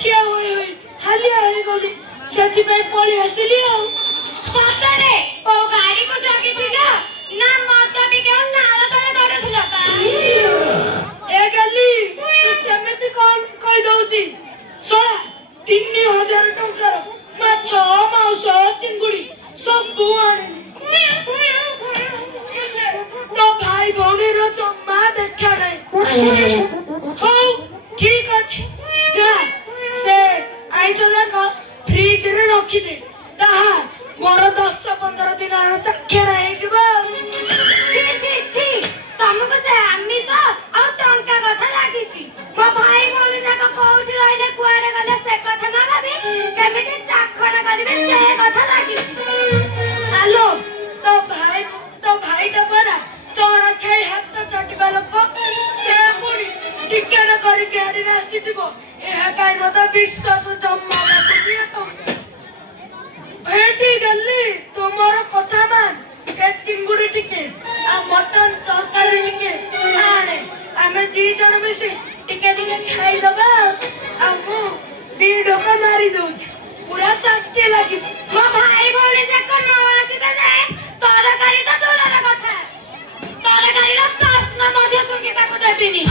ଠିଆ ହୋଇ ହୋଇ ହାଲିଆ ହେଇଗଲି ସେଥିପାଇଁ ପଳେଇ ଆସିଲି ଆଉ। ସତରେ କୋଉ ଗାଡିକୁ ଜଗିଥିଲ ନା ମଦ ପିକି ଆଉ ନାଳ ତଳେ ଗଡୁଥିଲ ବା? ଏ ଗାଲି ତୁ ସେମିତି କଣ କହିଦଉଛି? ଶଳା 3000 ଟଙ୍କାର ମାଛ ମାଉସ ଚିଙ୍ଗୁଡି ସବୁ ଆଣିଲି। ତୋ ଭାଇ ଭଉଣୀର ଜମା ଦେଖା ନାହିଁ। ହଉ ଠିକ ଅଛି ଯା ସେ ଆଇଁଷ ଯାକ ଫ୍ରିଜରେ ରଖିଦେ। ତାହା ମୋର 10-15 ଦିନର ଚାକ୍ଷଣା ହେଇଯିବ ଆଉ। ତମକୁ ସେ ଆମିଷ ଆଉ ଟଙ୍କା କଥା ଲାଗିଛି। ମୋ ଭାଇ ଭଉଣୀ ଯାକ କୋଉଠି ରହିଲେ କୁଆଡେ ଗଲେ ସେ କଥା ନ ଭାବି କେମିତି ଚାଖଣ କରିବେ ସେ କଥା ଲାଗିଛି। ଆଲୋ ତୋ ଭାଇଟା ପରା ଚୋର ଖାଇ ହାତ ଚାଟିବା ଲୋକ। ସେ ପୁଣି ଟିକେଟ କରିକି ଆଣିରେ ଆସିଥିବ। ଏହା କାହିଁ ମତେ ବିଶ୍ୱାସ ଜମା ଲାଗୁନି। ଭେଟି ଗଲି ତୁମର କଥା ମାନ ସେ ଚିଙ୍ଗୁଡି ଟିକେ ଆଉ ମଟନ ତରକାରୀ ଟିକେ ଆଣେ। ଆମେ 2 ଜଣ ମିଶି ଟିକେ ଟିକେ ଖାଇଦବା ଆଉ ମୁଁ 2 ଢୋକା ମାରି ଦଉଛି ପୁରା ଶାନ୍ତି ଲାଗିବ। ମୋ ଭାଇ ଭଉଣୀ ଯାକ ନ ଆସିବେ ଯାଏ ତରକାରୀ ତ ଦୂରର କଥା ତରକାରୀର ବାସ୍ନା ମଧ୍ୟ ଶୁଙ୍ଘିବାକୁ ଦେବିନି।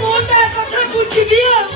ମୁଁ ତା କଥା ବୁଝିବି ଆଉ।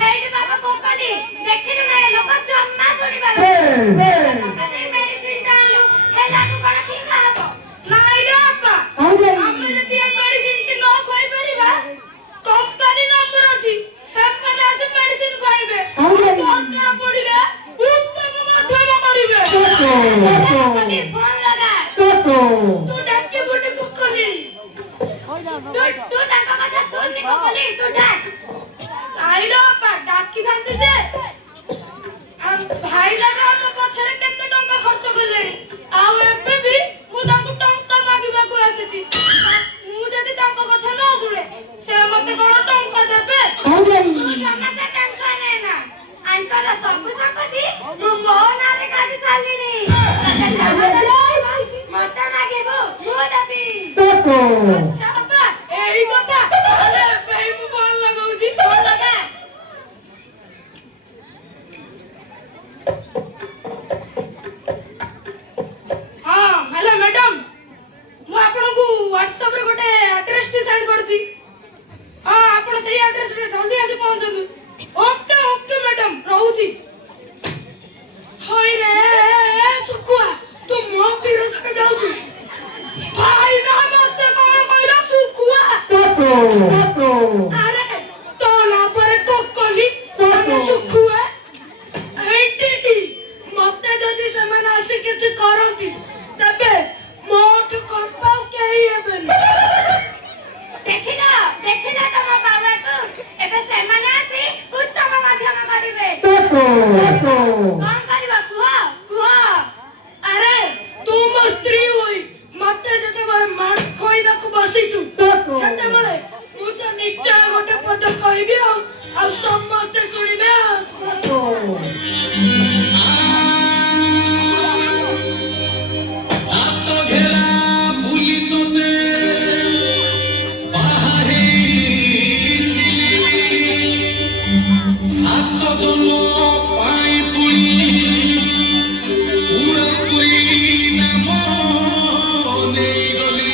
Hey, Baba, Kompali, ଦେଖିଲୁ ନା ଲୋକ ମେଡିସିନ ଆଣିଲୁ ହେଲାକୁ କଣ ଠିକ ହବ? ନାଇଁ ରେ ବାପା, ଆମେ ଯଦି ଏ ମେଡିସିନ ଟି ନ କହିପାରିବା, କମ୍ପାନୀ ନମ୍ବର ଅଛି, ସେମାନେ ଆସି ମେଡିସିନ କହିବେ। ଦରକାର ପଡ଼ିଲେ ଉତ୍ତମ ମଧ୍ୟମ କରିବେ। ଫୋନ ଲଗା। ତୁ ଡାକିବୁନି କୁକୁଲି। ତୁ ତାଙ୍କ କଥା ଶୁଣିନି କୁକୁଲି, ତୁ ଡାକ। ନାଇଁ ରେ ବାପା, ଡାକିଥାନ୍ତି ଯେ ଭାଇ ଲାଗା ଆମ ପଛରେ କେତେ ଟଙ୍କା ଖର୍ଚ୍ଚ କଲେଣି, ଆଉ ଏବେ ବି ମୁଁ ତାଙ୍କୁ ଟଙ୍କା ମାଗିବାକୁ ଆସିଛି। ମୁଁ ଯଦି ତାଙ୍କ କଥା ନ ଶୁଣେ, ସେ ମତେ କଣ ଟଙ୍କା ଦେବେ? ସମସ୍ତେ ଟେନସନ ନେନା। ଆଙ୍କର ସବୁ ସମ୍ପତ୍ତି ମୁଁ ମୋ ନାଁରେ କାଢି ସାରିଲିଣି। ମତେ ମାଗିବୁ, ମୁଁ ଦେବି। ଆଚ୍ଛା ବାପା, ଏଇ କଥା। ତାହେଲେ ଏବେ ହିଁ ମୁଁ ଫୋନ ଲଗାଉଛି। ଫୋନ ଲଗା। ହଁ, ହ୍ୟାଲୋ ମ୍ୟାଡାମ, ମୁଁ ଆପଣଙ୍କୁ ହ୍ୱାଟ୍ସଆପରେ ଗୋଟେ ଆଡ୍ରେସଟି ସେଣ୍ଡ କରିଛି। ହଁ, ଆପଣ ସେଇ ଆଡ୍ରେସରେ ଜଲ୍ଦି ଆସି ପହଞ୍ଚନ୍ତୁ। ଓକେ ଓକେ ମ୍ୟାଡାମ, ରହୁଛି। ହଇରେ ଶୁଖୁଆ, ତୁ ମୋ ବିରୋଧରେ ଯାଉଛୁ। ଭାଇ ନା ମତେ କଣ କହିଲ? ଶୁଖୁଆ। ଆରେ ତୋ ନା ପରେ କୋକଲି, ମାନେ ଶୁଖୁଆ। ହେଇଟି ମତେ ଯଦି ସେମାନେ ଆସି କିଛି କରନ୍ତି, ତେବେ ମୋଠୁ କମ୍ପାଉ କେହି ହେବେନି। ଦେଖିଲ ତମ ବାବାକୁ। ଏବେ ସେମାନେ ଆସି ଉତ୍ତମ ମଧ୍ୟମ କରିବେ। କଣ କରିବ କୁହ? ଆରେ ତୁ ମୋ ସ୍ତ୍ରୀ ହୋଇ ମତେ ଯେତେବେଳେ ମାର ଖୋଇବାକୁ ବସିଛୁ, ସେତେବେଳେ ମୁଁ ତ ନିଶ୍ଚୟ ଗୋଟେ ପଦ କହିବି ଆଉ ସମସ୍ତେ ଶୁଣିବେ। ସାତ ଘେରା ବୁଲି ତୋତେ ବାହାହେଇଥିଲି, ସାତ ଜନ୍ମ ପାଇଁ ପୁଣି ପୁରପୁରି ନାମ ନେଇଗଲି।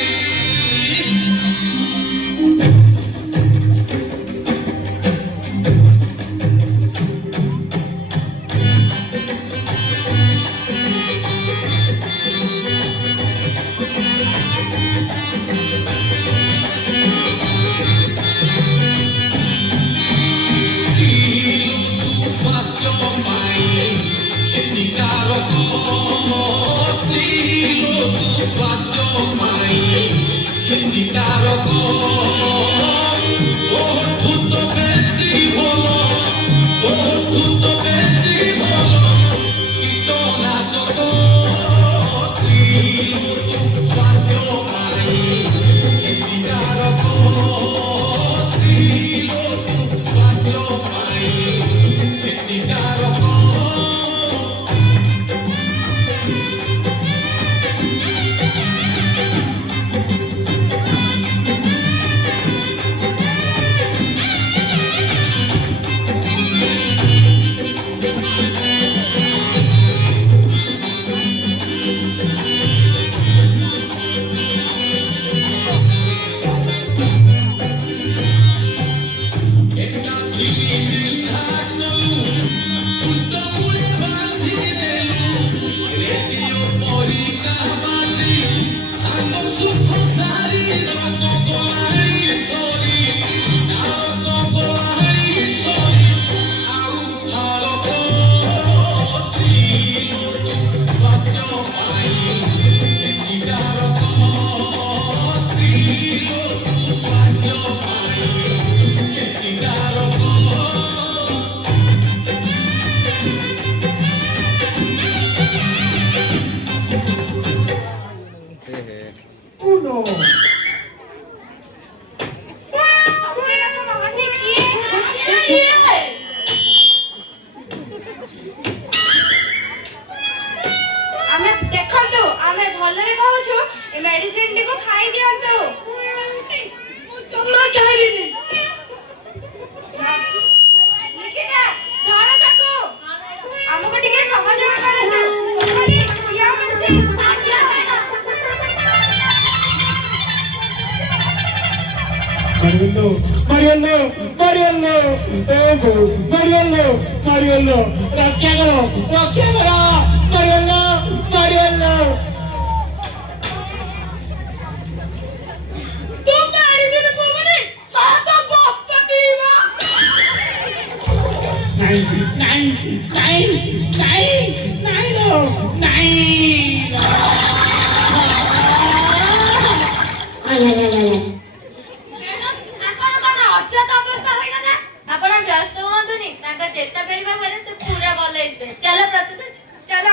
Mariello, racchia, ମାରିଗଲ ମାରିଗଲ ତୁ ମେଡିସିନ ପିଇବୁନି ସାତ ବକ୍ତ ପିଇବ ନାଇଁ ନାଇଁ ନାଇଁ ନାଇଁ ନାଇଁ ଲୋ ନାଇଁ ଆପଣ କଣ ଅଚେତ ଅବସ୍ଥା ହୋଇଗଲା? ଆପଣ ବ୍ୟସ୍ତ ହୁଅନ୍ତୁନି, ତାଙ୍କ ଚେତା ଫେରିବା ପରେ ସେ ପୁରା ଭଲ ହେଇଯିବେ। ଚାଲ ପ୍ରତ୍ୟୁଷ, ଚାଲ।